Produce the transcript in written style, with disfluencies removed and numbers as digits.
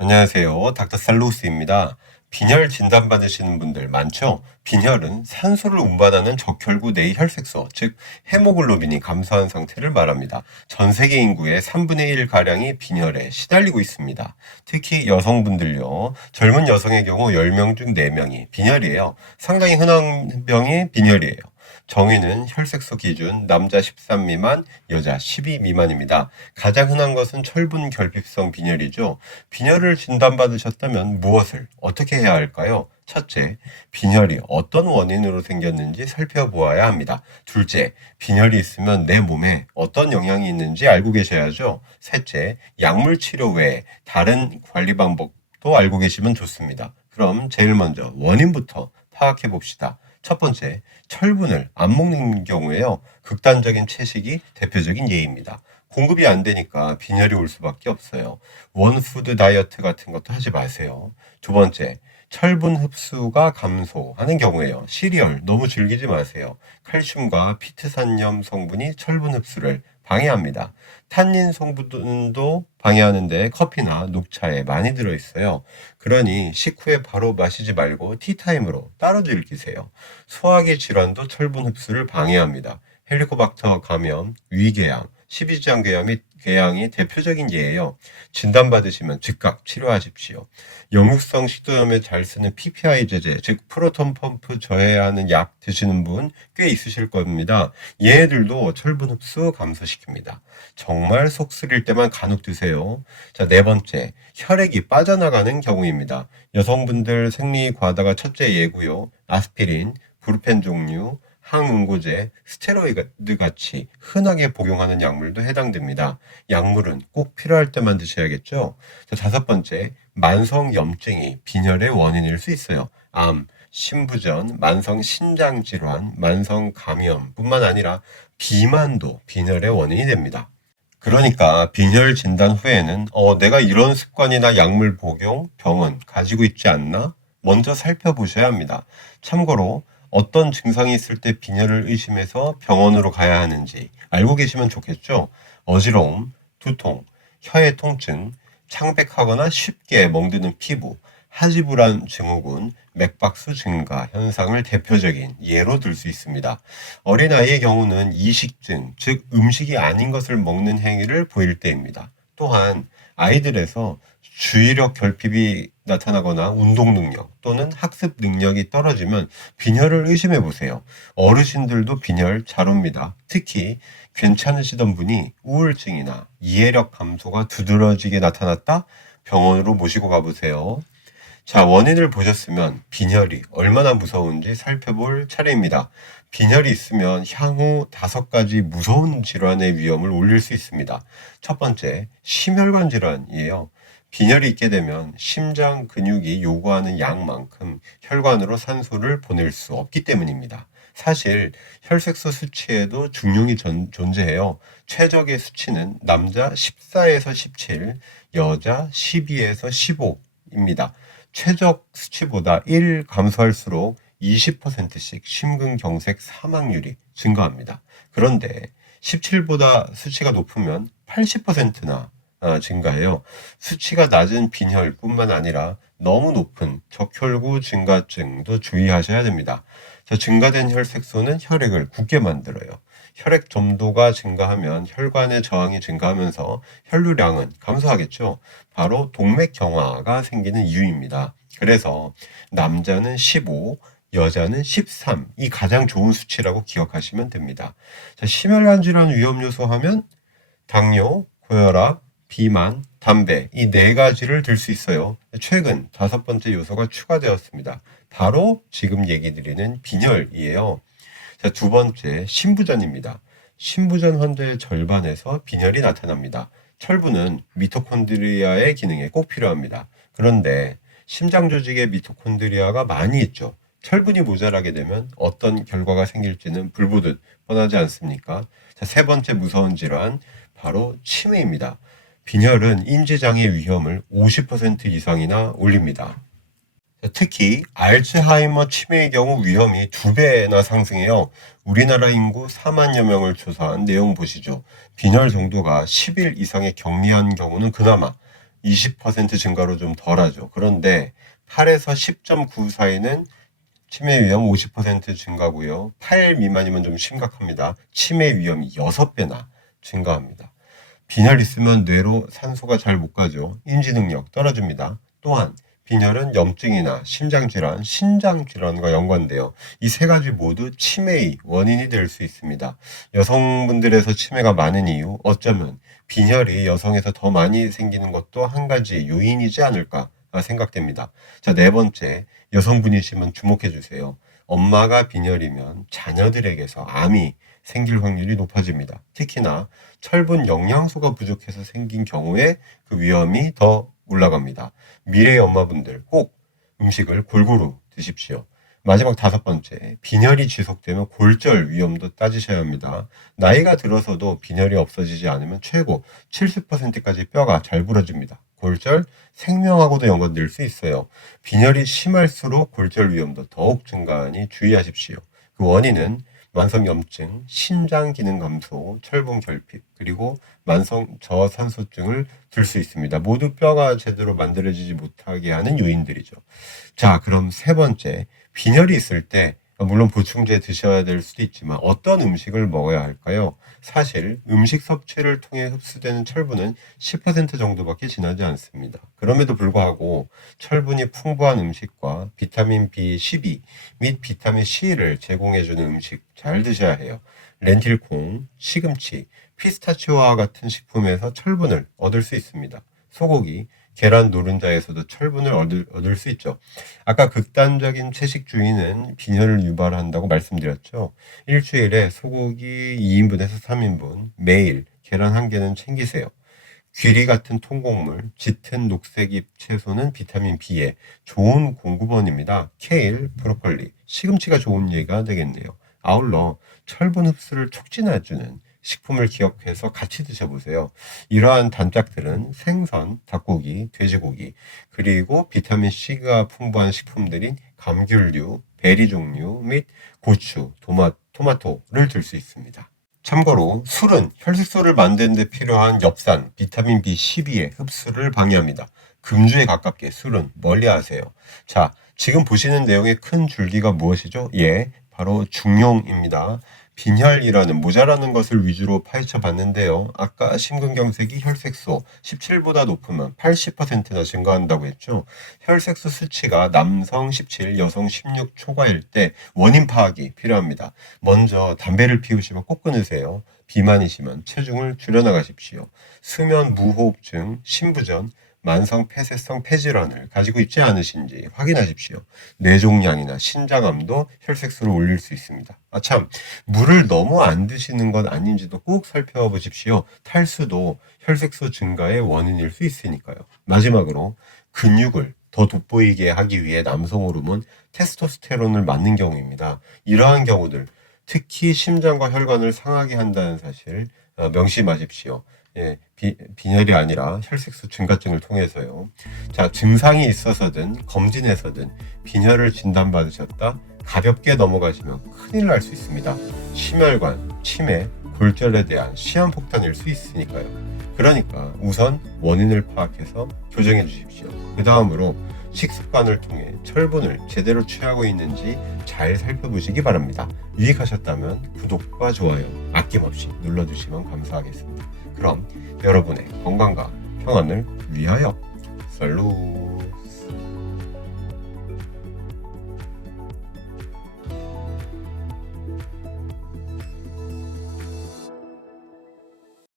안녕하세요. 닥터 살로스입니다. 빈혈 진단받으시는 분들 많죠? 빈혈은 산소를 운반하는 적혈구 내의 혈색소, 즉 헤모글로빈이 감소한 상태를 말합니다. 전 세계 인구의 3분의 1가량이 빈혈에 시달리고 있습니다. 특히 여성분들요. 젊은 여성의 경우 10명 중 4명이 빈혈이에요. 상당히 흔한 병이 빈혈이에요. 정의는 혈색소 기준 남자 13 미만, 여자 12 미만입니다. 가장 흔한 것은 철분 결핍성 빈혈이죠. 빈혈을 진단받으셨다면 무엇을 어떻게 해야 할까요? 첫째, 빈혈이 어떤 원인으로 생겼는지 살펴보아야 합니다. 둘째, 빈혈이 있으면 내 몸에 어떤 영향이 있는지 알고 계셔야죠. 셋째, 약물 치료 외에 다른 관리 방법도 알고 계시면 좋습니다. 그럼 제일 먼저 원인부터 파악해 봅시다. 첫 번째, 철분을 안 먹는 경우에요. 극단적인 채식이 대표적인 예입니다. 공급이 안 되니까 빈혈이 올 수밖에 없어요. 원푸드 다이어트 같은 것도 하지 마세요. 두 번째, 철분 흡수가 감소하는 경우에요. 시리얼 너무 즐기지 마세요. 칼슘과 피트산염 성분이 철분 흡수를 방해합니다. 탄닌 성분도 방해하는데 커피나 녹차에 많이 들어있어요. 그러니 식후에 바로 마시지 말고 티타임으로 따로 즐기세요. 소화기 질환도 철분 흡수를 방해합니다. 헬리코박터 감염, 위궤양, 십이지장 궤양이 대표적인 예예요. 진단받으시면 즉각 치료하십시오. 역류성 식도염에 잘 쓰는 PPI 제제, 즉 프로톤 펌프 저해하는 약 드시는 분 꽤 있으실 겁니다. 얘들도 철분 흡수 감소시킵니다. 정말 속 쓰릴 때만 간혹 드세요. 자, 네 번째, 혈액이 빠져나가는 경우입니다. 여성분들 생리 과다가 첫째 예고요. 아스피린, 브루펜 종류, 항응고제, 스테로이드 같이 흔하게 복용하는 약물도 해당됩니다. 약물은 꼭 필요할 때만 드셔야겠죠? 자, 다섯 번째, 만성염증이 빈혈의 원인일 수 있어요. 암, 신부전, 만성 신장질환, 만성 감염뿐만 아니라 비만도 빈혈의 원인이 됩니다. 그러니까 빈혈 진단 후에는 내가 이런 습관이나 약물 복용, 병은 가지고 있지 않나? 먼저 살펴보셔야 합니다. 참고로 어떤 증상이 있을 때 빈혈을 의심해서 병원으로 가야 하는지 알고 계시면 좋겠죠? 어지러움, 두통, 혀의 통증, 창백하거나 쉽게 멍드는 피부, 하지불안 증후군, 맥박수 증가 현상을 대표적인 예로 들 수 있습니다. 어린아이의 경우는 이식증, 즉 음식이 아닌 것을 먹는 행위를 보일 때입니다. 또한 아이들에서 주의력 결핍이 나타나거나 운동 능력 또는 학습 능력이 떨어지면 빈혈을 의심해 보세요. 어르신들도 빈혈 잘 옵니다. 특히 괜찮으시던 분이 우울증이나 이해력 감소가 두드러지게 나타났다? 병원으로 모시고 가보세요. 자, 원인을 보셨으면 빈혈이 얼마나 무서운지 살펴볼 차례입니다. 빈혈이 있으면 향후 5가지 무서운 질환의 위험을 올릴 수 있습니다. 첫 번째, 심혈관 질환이에요. 빈혈이 있게 되면 심장 근육이 요구하는 양만큼 혈관으로 산소를 보낼 수 없기 때문입니다. 사실 혈색소 수치에도 중용이 존재해요. 최적의 수치는 남자 14에서 17, 여자 12에서 15입니다. 최적 수치보다 1 감소할수록 20%씩 심근경색 사망률이 증가합니다. 그런데 17보다 수치가 높으면 80%나 증가해요. 수치가 낮은 빈혈뿐만 아니라 너무 높은 적혈구 증가증도 주의하셔야 됩니다. 자, 증가된 혈색소는 혈액을 굳게 만들어요. 혈액 점도가 증가하면 혈관의 저항이 증가하면서 혈류량은 감소하겠죠. 바로 동맥경화가 생기는 이유입니다. 그래서 남자는 15, 여자는 13이 가장 좋은 수치라고 기억하시면 됩니다. 자, 심혈관 질환 위험 요소 하면 당뇨, 고혈압, 비만, 담배 이 4가지를 들 수 있어요. 최근 5번째 요소가 추가되었습니다. 바로 지금 얘기 드리는 빈혈이에요. 자, 두 번째, 신부전입니다. 신부전 환자의 절반에서 빈혈이 나타납니다. 철분은 미토콘드리아의 기능에 꼭 필요합니다. 그런데 심장 조직에 미토콘드리아가 많이 있죠. 철분이 모자라게 되면 어떤 결과가 생길지는 불보듯 뻔하지 않습니까? 자, 세 번째 무서운 질환, 바로 치매입니다. 빈혈은 인지장애 위험을 50% 이상이나 올립니다. 특히 알츠하이머 치매의 경우 위험이 2배나 상승해요. 우리나라 인구 4만여 명을 조사한 내용 보시죠. 빈혈 정도가 10일 이상의 격리한 경우는 그나마 20% 증가로 좀 덜하죠. 그런데 8에서 10.9 사이는 치매 위험 50% 증가고요. 8 미만이면 좀 심각합니다. 치매 위험이 6배나 증가합니다. 빈혈 있으면 뇌로 산소가 잘 못 가죠. 인지 능력 떨어집니다. 또한 빈혈은 염증이나 심장질환, 신장질환과 연관돼요. 이 세 가지 모두 치매의 원인이 될 수 있습니다. 여성분들에서 치매가 많은 이유, 어쩌면 빈혈이 여성에서 더 많이 생기는 것도 한 가지 요인이지 않을까 생각됩니다. 자, 네 번째, 여성분이시면 주목해 주세요. 엄마가 빈혈이면 자녀들에게서 암이 생길 확률이 높아집니다. 특히나 철분 영양소가 부족해서 생긴 경우에 그 위험이 더 올라갑니다. 미래의 엄마분들 꼭 음식을 골고루 드십시오. 마지막 5번째, 빈혈이 지속되면 골절 위험도 따지셔야 합니다. 나이가 들어서도 빈혈이 없어지지 않으면 최고 70%까지 뼈가 잘 부러집니다. 골절, 생명하고도 연관될 수 있어요. 빈혈이 심할수록 골절 위험도 더욱 증가하니 주의하십시오. 그 원인은 만성염증, 신장 기능 감소, 철분 결핍, 그리고 만성 저산소증을 들 수 있습니다. 모두 뼈가 제대로 만들어지지 못하게 하는 요인들이죠. 자, 그럼 세 번째, 빈혈이 있을 때 물론 보충제 드셔야 될 수도 있지만 어떤 음식을 먹어야 할까요? 사실 음식 섭취를 통해 흡수되는 철분은 10% 정도밖에 지나지 않습니다. 그럼에도 불구하고 철분이 풍부한 음식과 비타민 B12 및 비타민 C를 제공해주는 음식 잘 드셔야 해요. 렌틸콩, 시금치, 피스타치오와 같은 식품에서 철분을 얻을 수 있습니다. 소고기, 계란 노른자에서도 철분을 얻을 수 있죠. 아까 극단적인 채식주의는 빈혈을 유발한다고 말씀드렸죠. 일주일에 소고기 2인분에서 3인분, 매일 계란 1개는 챙기세요. 귀리 같은 통곡물, 짙은 녹색잎 채소는 비타민 B의 좋은 공급원입니다. 케일, 브로콜리, 시금치가 좋은 예가 되겠네요. 아울러 철분 흡수를 촉진해주는 식품을 기억해서 같이 드셔보세요. 이러한 단짝들은 생선, 닭고기, 돼지고기, 그리고 비타민 C가 풍부한 식품들인 감귤류, 베리 종류 및 고추, 토마토를 들 수 있습니다. 참고로 술은 혈색소를 만드는 데 필요한 엽산, 비타민 B12의 흡수를 방해합니다. 금주에 가깝게 술은 멀리하세요. 자, 지금 보시는 내용의 큰 줄기가 무엇이죠? 예, 바로 중용입니다. 빈혈이라는 모자라는 것을 위주로 파헤쳐 봤는데요. 아까 심근경색이 혈색소 17보다 높으면 80%나 증가한다고 했죠. 혈색소 수치가 남성 17, 여성 16 초과일 때 원인 파악이 필요합니다. 먼저 담배를 피우시면 꼭 끊으세요. 비만이시면 체중을 줄여나가십시오. 수면 무호흡증, 심부전, 만성 폐쇄성 폐질환을 가지고 있지 않으신지 확인하십시오. 뇌종양이나 신장암도 혈색소를 올릴 수 있습니다. 참, 물을 너무 안 드시는 건 아닌지도 꼭 살펴보십시오. 탈수도 혈색소 증가의 원인일 수 있으니까요. 마지막으로 근육을 더 돋보이게 하기 위해 남성 호르몬 테스토스테론을 맞는 경우입니다. 이러한 경우들, 특히 심장과 혈관을 상하게 한다는 사실 명심하십시오. 예, 빈혈이 아니라 혈색소 증가증을 통해서요. 자, 증상이 있어서든 검진에서든 빈혈을 진단받으셨다 가볍게 넘어가시면 큰일 날 수 있습니다. 심혈관, 치매, 골절에 대한 시한폭탄일 수 있으니까요. 그러니까 우선 원인을 파악해서 교정해 주십시오. 그 다음으로 식습관을 통해 철분을 제대로 취하고 있는지 잘 살펴보시기 바랍니다. 유익하셨다면 구독과 좋아요 아낌없이 눌러주시면 감사하겠습니다. 그럼 여러분의 건강과 평안을 위하여 살루